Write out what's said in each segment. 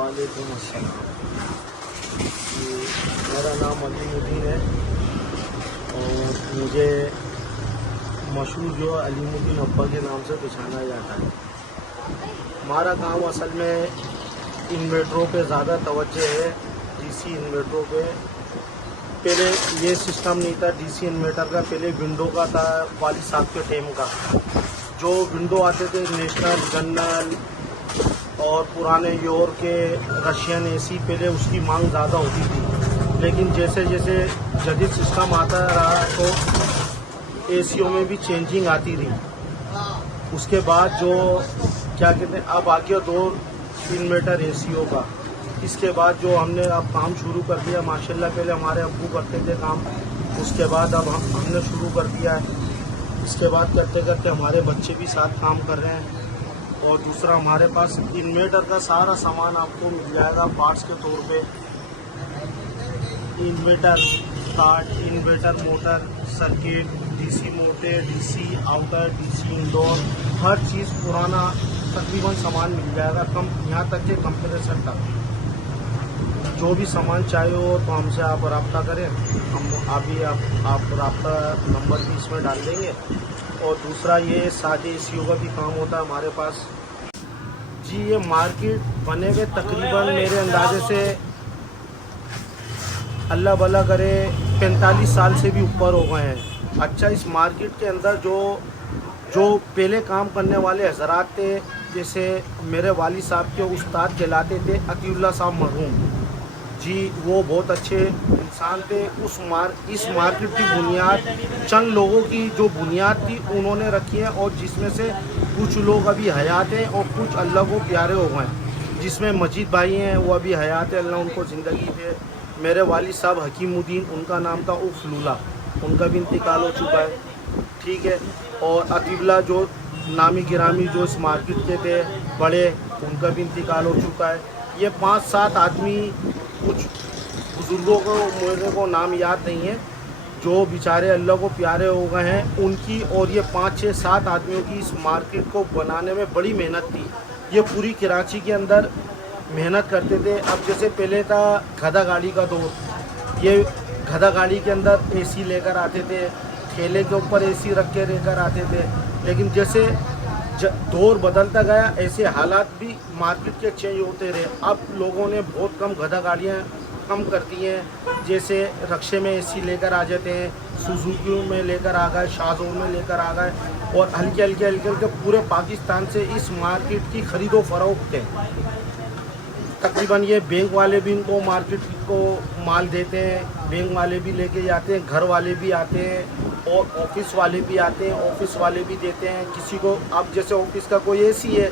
वालेकुम अस्सलाम। मेरा नाम अलीमुद्दीन है और मुझे मशहूर जो अलीमुद्दीन अब्बा के नाम से पहचाना जाता है। हमारा काम असल में इन्वर्टरों पे ज़्यादा तवज्जो है, डीसी इन्वर्टरों पे। पहले ये सिस्टम नहीं था डीसी इन्वर्टर का, पहले विंडो का था वाली साहब के टाइम का। जो विंडो आते थे नेशनल, जनरल और पुराने यूरोप के रशियन एसी, पहले उसकी मांग ज़्यादा होती थी। लेकिन जैसे जैसे जदीद सिस्टम आता रहा तो एसीओ में भी चेंजिंग आती रही। उसके बाद जो क्या कहते हैं, अब आ गया दौर इन्वर्टर एसीओ का। इसके बाद जो हमने अब काम शुरू कर दिया माशाल्लाह। पहले हमारे अब्बू करते थे काम, उसके बाद अब हमने शुरू कर दिया है। इसके बाद करते करते हमारे बच्चे भी साथ काम कर रहे हैं। और दूसरा हमारे पास इन्वर्टर का सारा सामान आपको मिल जाएगा पार्ट्स के तौर पे। Inverter card, inverter motor, circuit, DC motor, DC outer, DC indoor, हर चीज़ पुराना तकरीबन सामान मिल जाएगा। कम यहाँ तक के कंप्रेसर तक, जो भी सामान चाहिए हो तो हमसे आप रब्ता करें। हम अभी आप रब्ता नंबर भी इसमें डाल देंगे। और दूसरा ये सादे एसीओ का भी काम होता है हमारे पास जी। ये मार्केट बने हुए तकरीबन मेरे अंदाजे से अल्लाह भला करे 45 साल से भी ऊपर हो गए हैं। अच्छा, इस मार्केट के अंदर जो पहले काम करने वाले हजरात थे, जैसे मेरे वाली साहब के उस्ताद कहलाते थे अतीउल्लाह साहब मरहूम जी, वो बहुत अच्छे इंसान थे। इस मार्केट की बुनियाद चंद लोगों की जो बुनियाद थी उन्होंने रखी है, और जिसमें से कुछ लोग अभी हयात हैं और कुछ अल्लाह को प्यारे हो गए हैं। जिसमें मजीद भाई हैं, वो अभी हयात है, अल्लाह उनको ज़िंदगी दे। मेरे वालिद साहब हकीमुद्दीन, उनका नाम था उर्फ लूला, उनका भी इंतकाल हो चुका है, ठीक है। और अतीउल्लाह जो नामी गिरामी जो इस मार्केट के थे बड़े, उनका भी इंतकाल हो चुका है। ये 5-7 आदमी, कुछ बुज़ुर्गों को मेरे को नाम याद नहीं है, जो बेचारे अल्लाह को प्यारे हो गए हैं उनकी। और ये 5-6-7 आदमियों की इस मार्केट को बनाने में बड़ी मेहनत थी। ये पूरी कराची के अंदर मेहनत करते थे। अब जैसे पहले था गधा गाड़ी का दौर, ये गधा गाड़ी के अंदर एसी लेकर आते थे, ठेले के ऊपर एसी रख के लेकर आते थे। लेकिन जैसे दौर बदलता गया, ऐसे हालात भी मार्केट के चेंज होते रहे। अब लोगों ने बहुत कम गधा गाड़ियाँ कम कर दी हैं। जैसे रक्शे में एसी लेकर आ जाते हैं, सुजुकी में लेकर आ गए, शाहजोर में लेकर आ गए, और हल्के हल्के पूरे पाकिस्तान से इस मार्केट की खरीदो फरोख्त है। तकरीबन ये बैंक वाले भी इनको मार्केट को माल देते हैं, बैंक वाले भी लेके जाते हैं, घर वाले भी आते हैं और ऑफिस वाले भी आते हैं, ऑफिस वाले भी देते हैं किसी को। अब जैसे ऑफिस का कोई एसी है,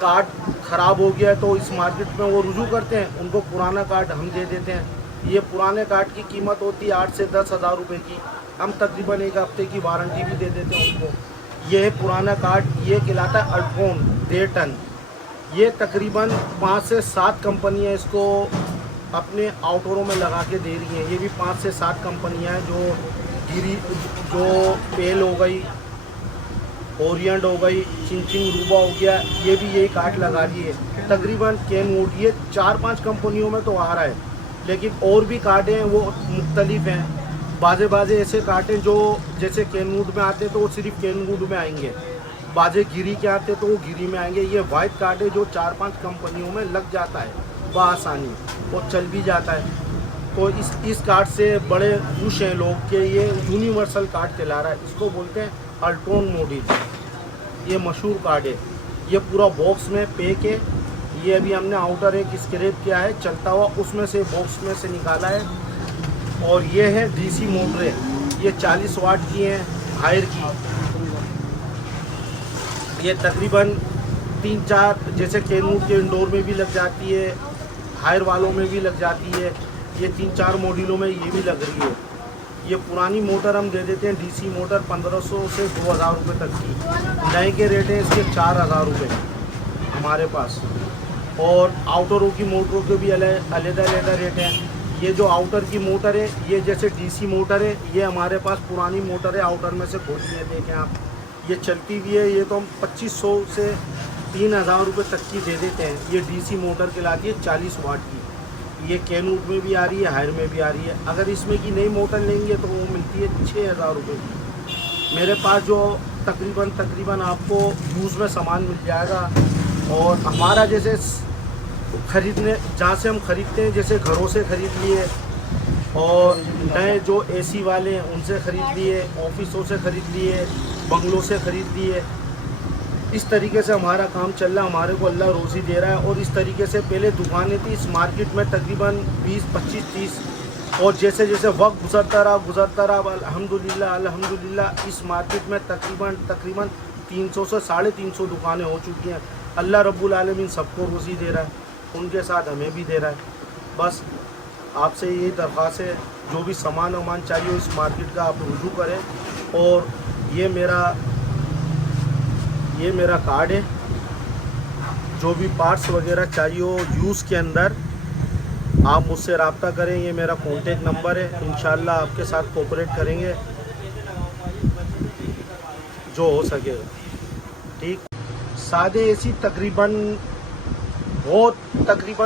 कार्ड ख़राब हो गया है तो इस मार्केट में वो रुजू करते हैं, उनको पुराना कार्ड हम दे देते हैं। ये पुराने कार्ड की कीमत होती है 8 से 10 हज़ार रुपये की। हम तकरीबन 1 हफ्ते की वारंटी भी दे देते हैं उनको। ये है पुराना कार्ड, ये कहलाता है अल्ट्रॉन 1.5 टन। ये तकरीबन 5 से 7 कंपनियाँ इसको अपने आउटडोरों में लगा के दे रही हैं। ये भी 5 से 7 कंपनियाँ हैं, जो पेल हो गई, ओरिएंट हो गई, चिंचिंग रूबा हो गया, ये भी यही कार्ड लगा रही है। तकरीबन कैनवुड, ये 4-5 कंपनियों में तो आ रहा है, लेकिन और भी कार्ड हैं वो मुख्तलिफ हैं। बाजे ऐसे कार्ड हैं जो जैसे कैनवुड में आते तो वो सिर्फ कैनवुड में आएंगे, बाजे गिरी के आते तो वो गिरी में आएंगे। ये वाइट कार्ड है जो 4-5 कंपनियों में लग जाता है बआसानी और चल भी जाता है। तो इस कार्ड से बड़े खुश हैं लोग कि ये यूनिवर्सल कार्ड कहला रहा है। इसको बोलते हैं अल्ट्रॉन मॉडल, ये मशहूर कार्ड है। ये पूरा बॉक्स में पैक है। ये अभी हमने आउटर एक स्क्रैप किया है चलता हुआ, उसमें से बॉक्स में से निकाला है। और ये है डीसी मोटर, ये 40 वाट की हैं, हायर की। ये तकरीबन 3-4 जैसे कैनवुड के इंडोर में भी लग जाती है, हायर वालों में भी लग जाती है। ये 3-4 मॉडलों में ये भी लग रही है। ये पुरानी मोटर हम दे देते हैं, डीसी मोटर 1500 से 2000 रुपये तक की। नए के रेट हैं इसके 4000 रुपये हमारे पास। और आउटरों की मोटरों के भी अलग रेट हैं। ये जो आउटर की मोटर है, ये जैसे डीसी मोटर है, ये हमारे पास पुरानी मोटर है, आउटर में से खोल लिए देखें आप, ये चलती भी है। ये तो हम 2500 से 3,000 रुपये तक की दे देते हैं। ये डीसी मोटर कहलाती है 40 वाट की। ये कैनूट में भी आ रही है, हायर में भी आ रही है। अगर इसमें की नई मोटर लेंगे तो वो मिलती है 6,000 रुपये की। मेरे पास जो तकरीबन आपको यूज़ में सामान मिल जाएगा। और हमारा जैसे ख़रीदने जहाँ से हम ख़रीदते हैं, जैसे घरों से ख़रीद लिए और नए जो एसी वाले हैं उनसे ख़रीद लिए, ऑफिसों से ख़रीद लिए, बंगलों से ख़रीद लिए। इस तरीके से हमारा काम चल रहा है। हमारे को अल्लाह रोज़ी दे रहा है। और इस तरीके से पहले दुकानें थी इस मार्केट में तकरीबन 20, 25, 30, और जैसे जैसे वक्त गुज़रता रहा अल्हम्दुलिल्लाह इस मार्केट में तकरीबन 300 से 350 दुकानें हो चुकी हैं। अल्लाह रब्बुल आलमीन सबको रोज़ी दे रहा है, उनके साथ हमें भी दे रहा है। बस आपसे यही दरख्वास्त है, जो भी सामान चाहिए इस मार्केट का आप रुजू करें। और ये मेरा कार्ड है। जो भी पार्ट्स वगैरह चाहिए हो यूज़ के अंदर आप मुझसे रब्ता करें। ये मेरा कॉन्टेक्ट नंबर है। इंशाल्लाह आपके साथ कोऑपरेट करेंगे जो हो सकेगा। ठीक। सादे एसी तकरीबन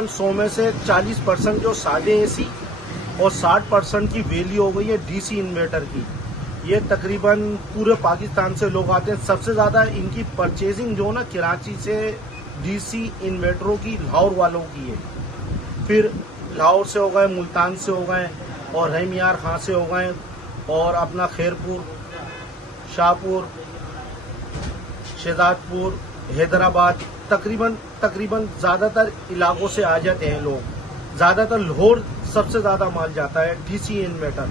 100 में से 40% जो सादे एसी और 60% की वैल्यू हो गई है डीसी इन्वर्टर की। ये तकरीबन पूरे पाकिस्तान से लोग आते हैं। सबसे ज़्यादा इनकी परचेजिंग जो ना कराची से डीसी इन्वर्टरों की लाहौर वालों की है। फिर लाहौर से हो गए, मुल्तान से हो गए, और रहम यार खां से हो गए, और अपना खैरपुर, शाहपुर, शहजादपुर, हैदराबाद, तकरीबन ज़्यादातर इलाकों से आ जाते हैं लोग। ज़्यादातर लाहौर सबसे ज़्यादा माल जाता है डीसी इन्वर्टर,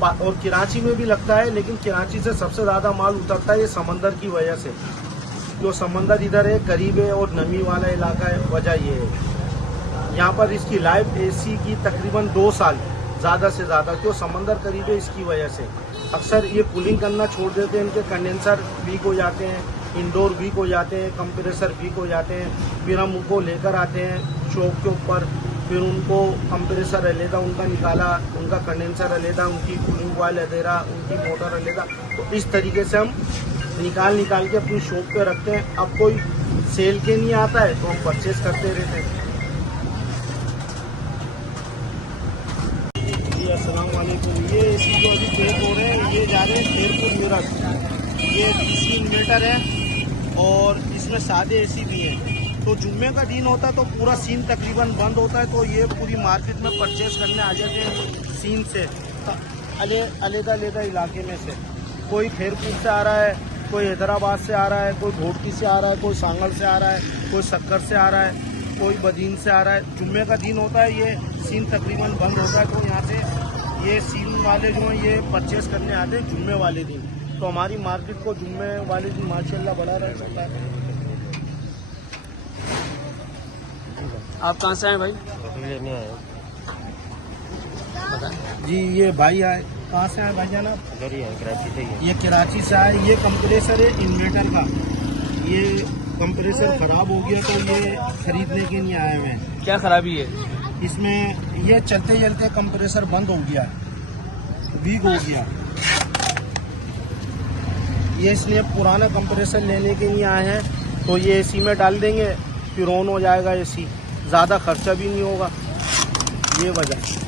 और कराची में भी लगता है, लेकिन कराची से सबसे ज़्यादा माल उतरता है ये समंदर की वजह से। जो समंदर इधर है करीब है और नमी वाला इलाका है, वजह ये है। यहाँ पर इसकी लाइफ एसी की तकरीबन 2 साल ज़्यादा से ज़्यादा, क्यों समंदर करीब है इसकी वजह से। अक्सर ये कूलिंग करना छोड़ देते हैं, इनके कंडेंसर वीक हो जाते हैं, इंडोर वीक हो जाते हैं, कंप्रेसर वीक हो जाते हैं। फिर हम उनको लेकर आते हैं शॉप के ऊपर, फिर उनको कंप्रेसर अलहदा उनका निकाला, उनका कंडेंसर अलहदा, उनकी कूलिंग कॉइल अलहदा, उनकी मोटर अलहदा। तो इस तरीके से हम निकाल के अपनी शॉप पे रखते हैं। अब कोई सेल के नहीं आता है तो हम परचेज करते रहते हैं। जी अस्सलाम वालेकुम। ये एसी जो अभी पैक हो रहे हैं ये जा रहे हैं खैरपुर मीरठ। ये डीसी इन्वर्टर है और इसमें सादे एसी भी है। तो जुम्मे का दिन होता है तो पूरा सीन तकरीबन बंद होता है, तो ये पूरी मार्केट में परचेज करने आ जाते हैं सीन से, अलग-अलग इलाके में से। कोई खैरपुर से आ रहा है, कोई हैदराबाद से आ रहा है, कोई घोटकी से आ रहा है, कोई सांगल से आ रहा है, कोई सक्कर से आ रहा है, कोई बदीन से आ रहा है। जुम्मे का दिन होता है, ये सीन तकरीबन बंद होता है, तो यहाँ से ये सीन वाले जो हैं ये परचेज करने आते हैं जुम्मे वाले दिन। तो हमारी मार्केट को जुम्मे वाले दिन माशाल्लाह बड़ा रहता है। आप कहाँ से आए भाई? लेने आए जी ये भाई आए, कहाँ से आए भाई जान आप? इधर ही है, कराची से ही है। ये कराची से आए। ये कंप्रेसर है इन्वर्टर का, ये कंप्रेसर ख़राब हो गया तो ये खरीदने के लिए आए हुए हैं। क्या खराबी है इसमें? ये चलते चलते कंप्रेसर बंद हो गया, वीक हो गया। ये इसलिए पुराना कंप्रेसर लेने के लिए आए हैं। तो ये एसी में डाल देंगे, फिर ऑन हो जाएगा एसी, ज़्यादा खर्चा भी नहीं होगा, ये वजह।